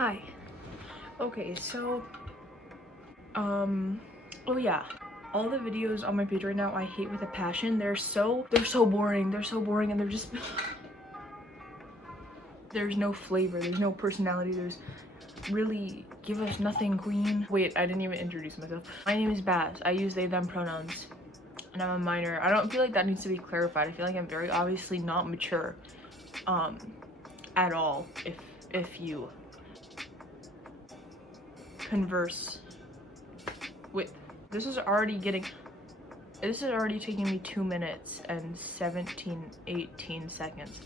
Hi. Okay, so oh yeah, all the videos on my page right now I hate with a passion. They're so boring. They're so boring, and they're just there's no flavor, there's no personality, there's really give us nothing, queen. Wait, I didn't even introduce myself. My name is Baz. I use they them pronouns, and I'm a minor. I don't feel like that needs to be clarified. I feel like I'm very obviously not mature at all if you converse with this is already taking me 2 minutes and 18 seconds.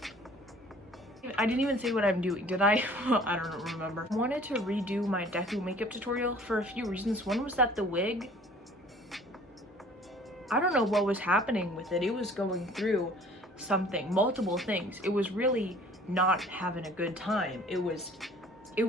I didn't even say what I'm doing, did I? I don't remember. I wanted to redo my ゚deku makeup tutorial for a few reasons. One was that the wig, I don't know what was happening with it. It was going through something, multiple things. It was really not having a good time. It was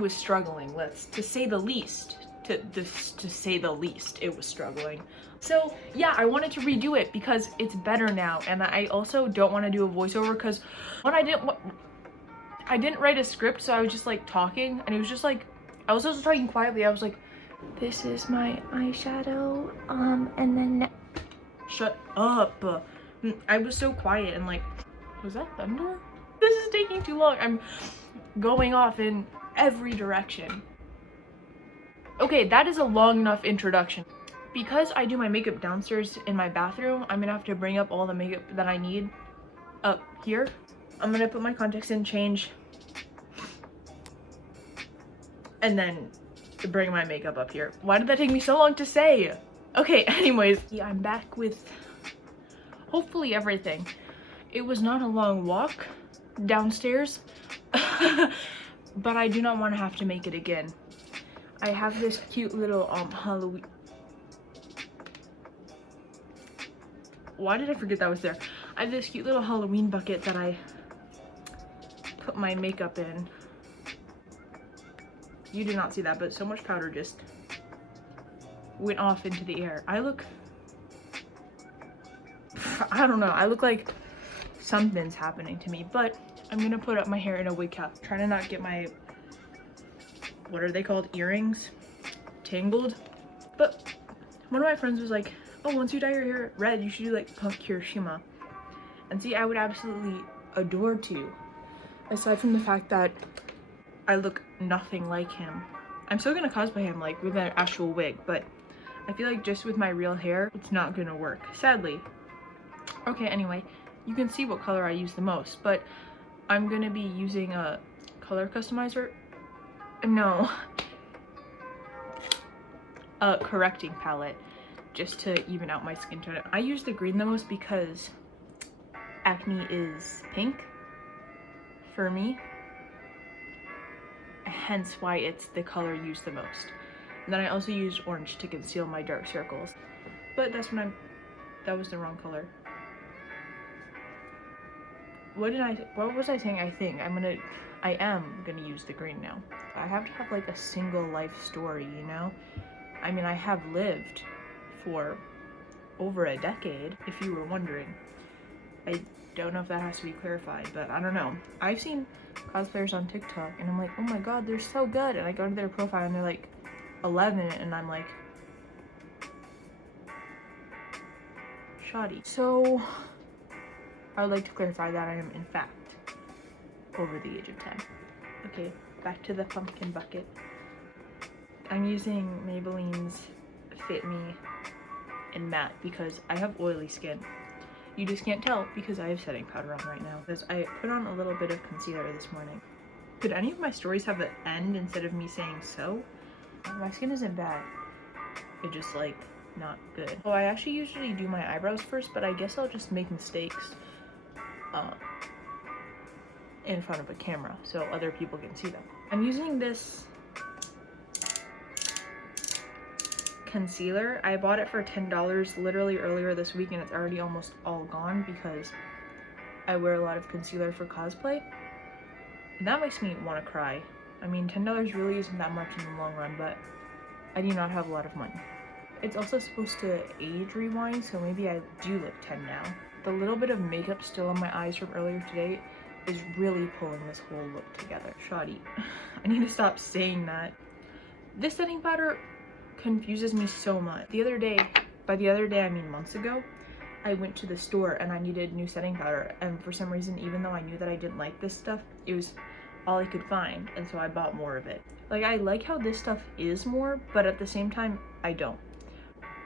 struggling, to say the least. To say the least, it was struggling. So yeah, I wanted to redo it because it's better now, and I also don't want to do a voiceover because when I didn't write a script, so I was just like talking, and it was just like I was also talking quietly. I was like, this is my eyeshadow, and then shut up. I was so quiet, and like, was that thunder? This is taking too long. I'm going off in every direction. Okay, that is a long enough introduction. Because I do my makeup downstairs in my bathroom, I'm gonna have to bring up all the makeup that I need up here. I'm gonna put my contacts in, change, and then bring my makeup up here. Why did that take me so long to say? Okay, anyways, yeah, I'm back with hopefully everything. It was not a long walk downstairs, but I do not want to have to make it again. I have this cute little Halloween. Why did I forget that was there? I have this cute little Halloween bucket that I put my makeup in. You did not see that, but so much powder just went off into the air. I don't know, I look like something's happening to me, but I'm gonna put up my hair in a wig cap. Trying to not get my, what are they called, earrings tangled. But one of my friends was like, oh, once you dye your hair red, you should do like Punk Hiroshima. And see, I would absolutely adore to. Aside from the fact that I look nothing like him. I'm still gonna cosplay him like with an actual wig, but I feel like just with my real hair, it's not gonna work, sadly. Okay, anyway, you can see what color I use the most, but I'm gonna be using a color customizer. No. A correcting palette just to even out my skin tone. I use the green the most because acne is pink for me, hence why it's the color used the most. And then I also use orange to conceal my dark circles, but that was the wrong color. What was I saying? I am gonna use the green now. I have to have like a single life story, you know? I mean, I have lived for over a decade, if you were wondering. I don't know if that has to be clarified, but I don't know. I've seen cosplayers on TikTok and I'm like, oh my god, they're so good. And I go to their profile and they're like 11 and I'm like, shoddy. So I would like to clarify that I am in fact over the age of 10. Okay, back to the pumpkin bucket. I'm using Maybelline's Fit Me in matte because I have oily skin. You just can't tell because I have setting powder on right now. Because I put on a little bit of concealer this morning. Could any of my stories have an end instead of me saying so? My skin isn't bad. It's just like not good. Oh, I actually usually do my eyebrows first, but I guess I'll just make mistakes in front of a camera so other people can see them. I'm using this concealer. I bought it for $10 literally earlier this week and it's already almost all gone because I wear a lot of concealer for cosplay. And that makes me want to cry. I mean, $10 really isn't that much in the long run, but I do not have a lot of money. It's also supposed to age rewind, so maybe I do look 10 now. The little bit of makeup still on my eyes from earlier today is really pulling this whole look together. Shoddy. I need to stop saying that. This setting powder confuses me so much. The other day, by the other day I mean months ago, I went to the store and I needed new setting powder, and for some reason, even though I knew that I didn't like this stuff, it was all I could find, and so I bought more of it. Like, I like how this stuff is more, but at the same time, I don't.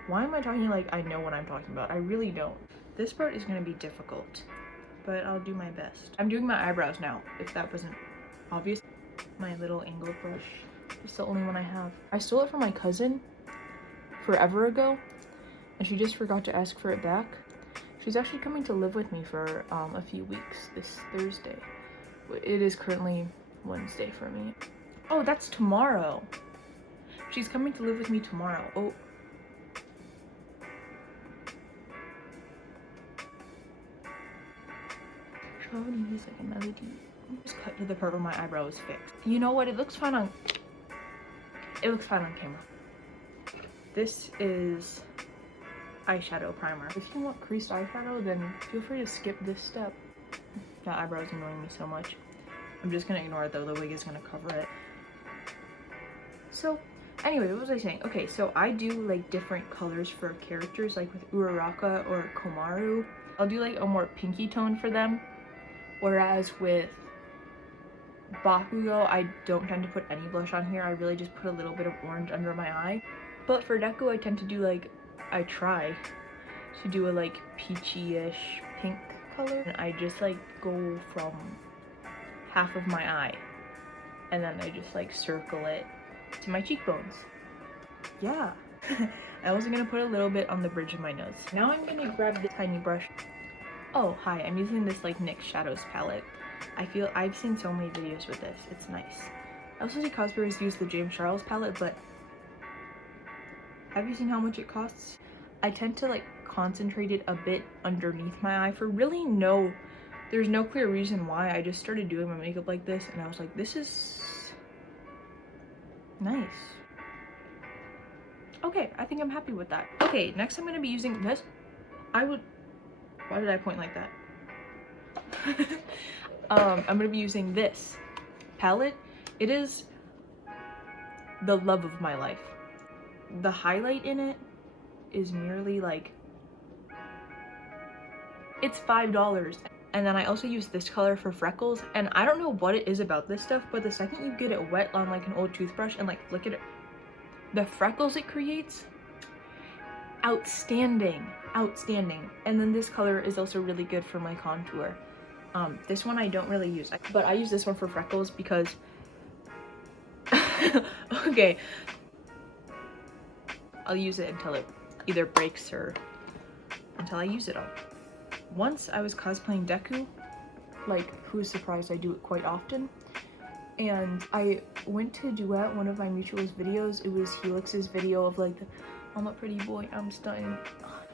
Why am I talking like I know what I'm talking about? I really don't. This part is gonna be difficult, but I'll do my best. I'm doing my eyebrows now, if that wasn't obvious. My little angled brush. It's the only one I have. I stole it from my cousin forever ago, and she just forgot to ask for it back. She's actually coming to live with me for a few weeks this Thursday. It is currently Wednesday for me. Oh, that's tomorrow. She's coming to live with me tomorrow. Oh. Shawty music and melody. Just cut to the part where my eyebrow is fixed. You know what? It looks fine on camera. This is eyeshadow primer. If you want creased eyeshadow, then feel free to skip this step. That eyebrow is annoying me so much. I'm just gonna ignore it though, the wig is gonna cover it. So anyway, what was I saying? Okay, so I do like different colors for characters, like with Uraraka or Komaru. I'll do like a more pinky tone for them, whereas with Bakugo, I don't tend to put any blush on here. I really just put a little bit of orange under my eye. But for ゚deku, I tend to do like, I try to do a like peachy-ish pink color. And I just like go from half of my eye, and then I just like circle it to my cheekbones. Yeah. I was gonna put a little bit on the bridge of my nose. Now I'm gonna grab the tiny brush. Oh, hi, I'm using this like NYX Shadows palette. I've seen so many videos with this. It's nice. I also see cosplayers use the James Charles palette, but have you seen how much it costs? I tend to like concentrate it a bit underneath my eye for really there's no clear reason why. I just started doing my makeup like this and I was like, this is nice. Okay, I think I'm happy with that. Okay, next I'm gonna be using this. Why did I point like that? I'm gonna be using this palette. It is the love of my life. The highlight in it is merely like, it's $5. And then I also use this color for freckles, and I don't know what it is about this stuff, but the second you get it wet on like an old toothbrush and like flick it, the freckles it creates, outstanding. And then this color is also really good for my contour. This one I don't really use, but I use this one for freckles because okay, I'll use it until it either breaks or until I use it all. Once I was cosplaying ゚deku, like, who's surprised, I do it quite often, and I went to duet one of my mutuals videos. It was Helix's video of like, I'm a pretty boy, I'm stunning.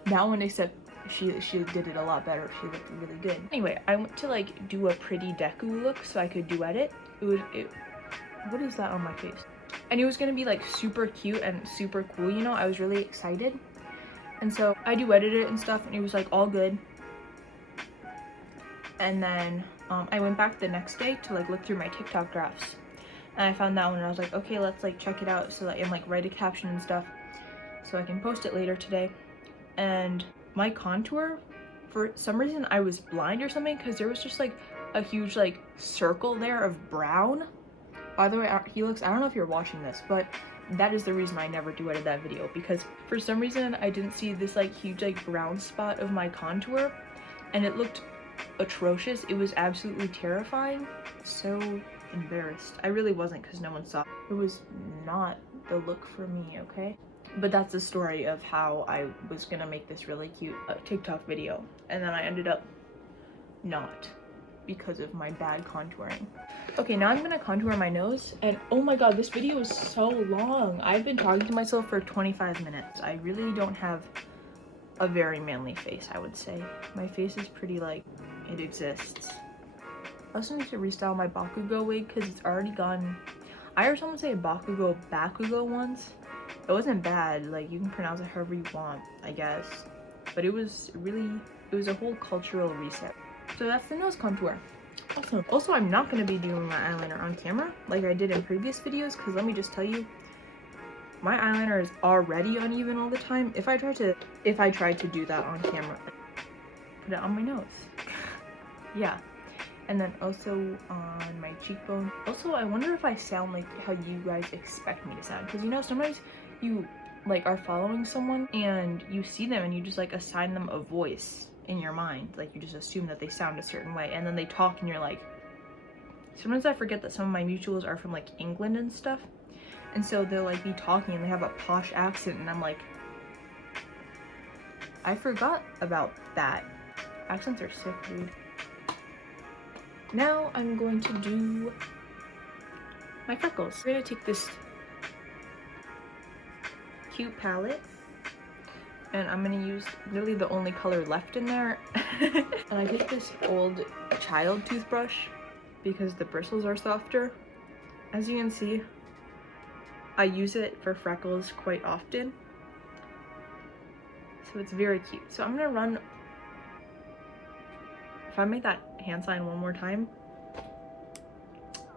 That one, except she did it a lot better. She looked really good. Anyway, I went to like do a pretty ゚deku look so I could duet it. What is that on my face? And it was gonna be like super cute and super cool, you know? I was really excited. And so I duetted it and stuff, and it was like all good. And then I went back the next day to like look through my TikTok drafts, and I found that one and I was like, okay, let's like check it out so that I can like write a caption and stuff so I can post it later today. And my contour, for some reason I was blind or something, because there was just like a huge like circle there of brown. By the way, Helix, I don't know if you're watching this, but that is the reason I never duetted that video, because for some reason I didn't see this like huge like brown spot of my contour, and it looked atrocious. It was absolutely terrifying. So embarrassed. I really wasn't, because no one saw. It was not the look for me, okay? But that's the story of how I was gonna make this really cute TikTok video, and then I ended up not, because of my bad contouring. Okay, now I'm gonna contour my nose, and oh my god, this video is so long. I've been talking to myself for 25 minutes. I really don't have a very manly face, I would say. My face is pretty like, it exists. I also need to restyle my Bakugo wig because it's already gone. I heard someone say Bakugo once. It wasn't bad, like you can pronounce it however you want, I guess. But it was a whole cultural reset. So that's the nose contour. Also, I'm not going to be doing my eyeliner on camera like I did in previous videos, because let me just tell you, my eyeliner is already uneven all the time. If I tried to do that on camera, put it on my nose. Yeah. And then also on my cheekbone. Also, I wonder if I sound like how you guys expect me to sound, because you know, sometimes you like are following someone and you see them and you just like assign them a voice in your mind. Like you just assume that they sound a certain way, and then they talk and you're like, sometimes I forget that some of my mutuals are from like England and stuff, and so they'll like be talking and they have a posh accent, and I'm like, I forgot about that. Accents are sick, dude. Now I'm going to do my freckles. I'm gonna take this cute palette and I'm gonna use really the only color left in there. And I take this old child toothbrush because the bristles are softer. As you can see, I use it for freckles quite often, so it's very cute. So I'm gonna run, if I make that hand sign one more time,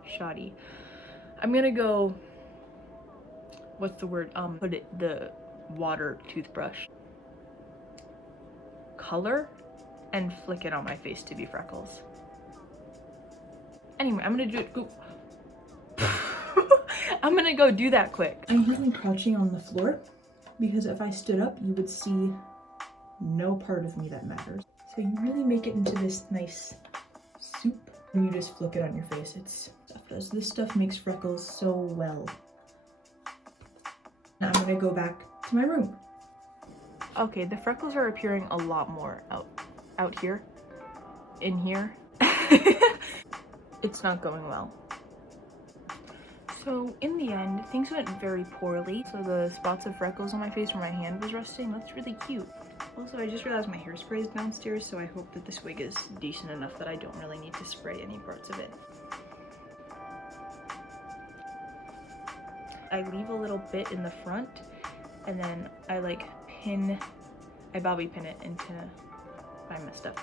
shoddy, I'm gonna go, what's the word, put it, the water toothbrush, color, and flick it on my face to be freckles. Anyway, I'm gonna do it. Ooh. I'm gonna go do that quick. I'm currently crouching on the floor because if I stood up, you would see no part of me that matters. So you really make it into this nice soup and you just flick it on your face. This stuff makes freckles so well. Now I'm gonna go back to my room. Okay, the freckles are appearing a lot more out here, in here. It's not going well. So in the end, things went very poorly. So the spots of freckles on my face where my hand was resting, that's really cute. Also, I just realized my hairspray is downstairs, so I hope that this wig is decent enough that I don't really need to spray any parts of it. I leave a little bit in the front, and then I like I bobby pin it into, I messed up,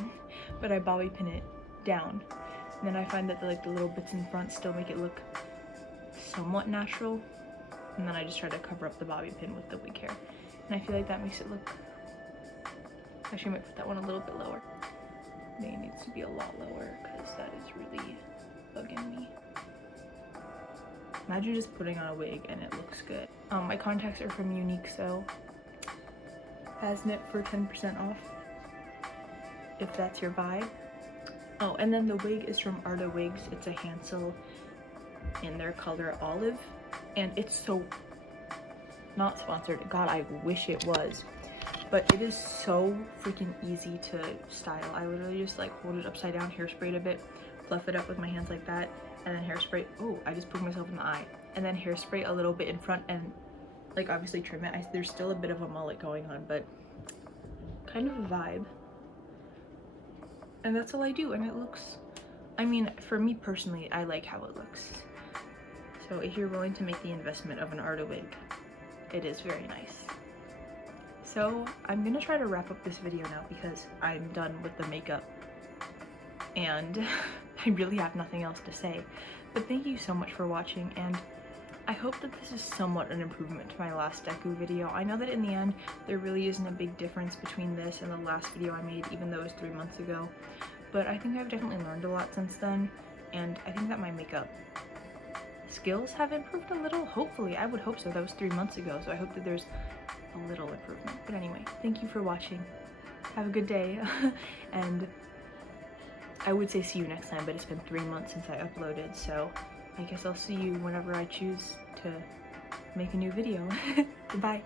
but I bobby pin it down. And then I find that the little bits in front still make it look somewhat natural, and then I just try to cover up the bobby pin with the wig hair, and I feel like that makes it look, actually I might put that one a little bit lower. I think it needs to be a lot lower because that is really bugging me. Imagine just putting on a wig and it looks good. My contacts are from Unique, so Hasn't for 10% off if that's your vibe. Oh, and then the wig is from Arda Wigs. It's a Hansel in their color olive, and it's so not sponsored. God, I wish it was, but it is so freaking easy to style. I literally just like hold it upside down, hairspray it a bit, fluff it up with my hands like that, and then hairspray. Oh, I just poked myself in the eye. And then hairspray a little bit in front and like obviously trim it. There's still a bit of a mullet going on, but kind of a vibe. And that's all I do, and it looks, I mean, for me personally, I like how it looks. So if you're willing to make the investment of an Arda wig, it is very nice. So I'm gonna try to wrap up this video now because I'm done with the makeup and I really have nothing else to say. But thank you so much for watching, and I hope that this is somewhat an improvement to my last ゚deku video. I know that in the end, there really isn't a big difference between this and the last video I made, even though it was 3 months ago. But I think I've definitely learned a lot since then, and I think that my makeup skills have improved a little. Hopefully, I would hope so. That was 3 months ago, so I hope that there's a little improvement. But anyway, thank you for watching. Have a good day, and I would say see you next time, but it's been 3 months since I uploaded, so I guess I'll see you whenever I choose to make a new video. Goodbye.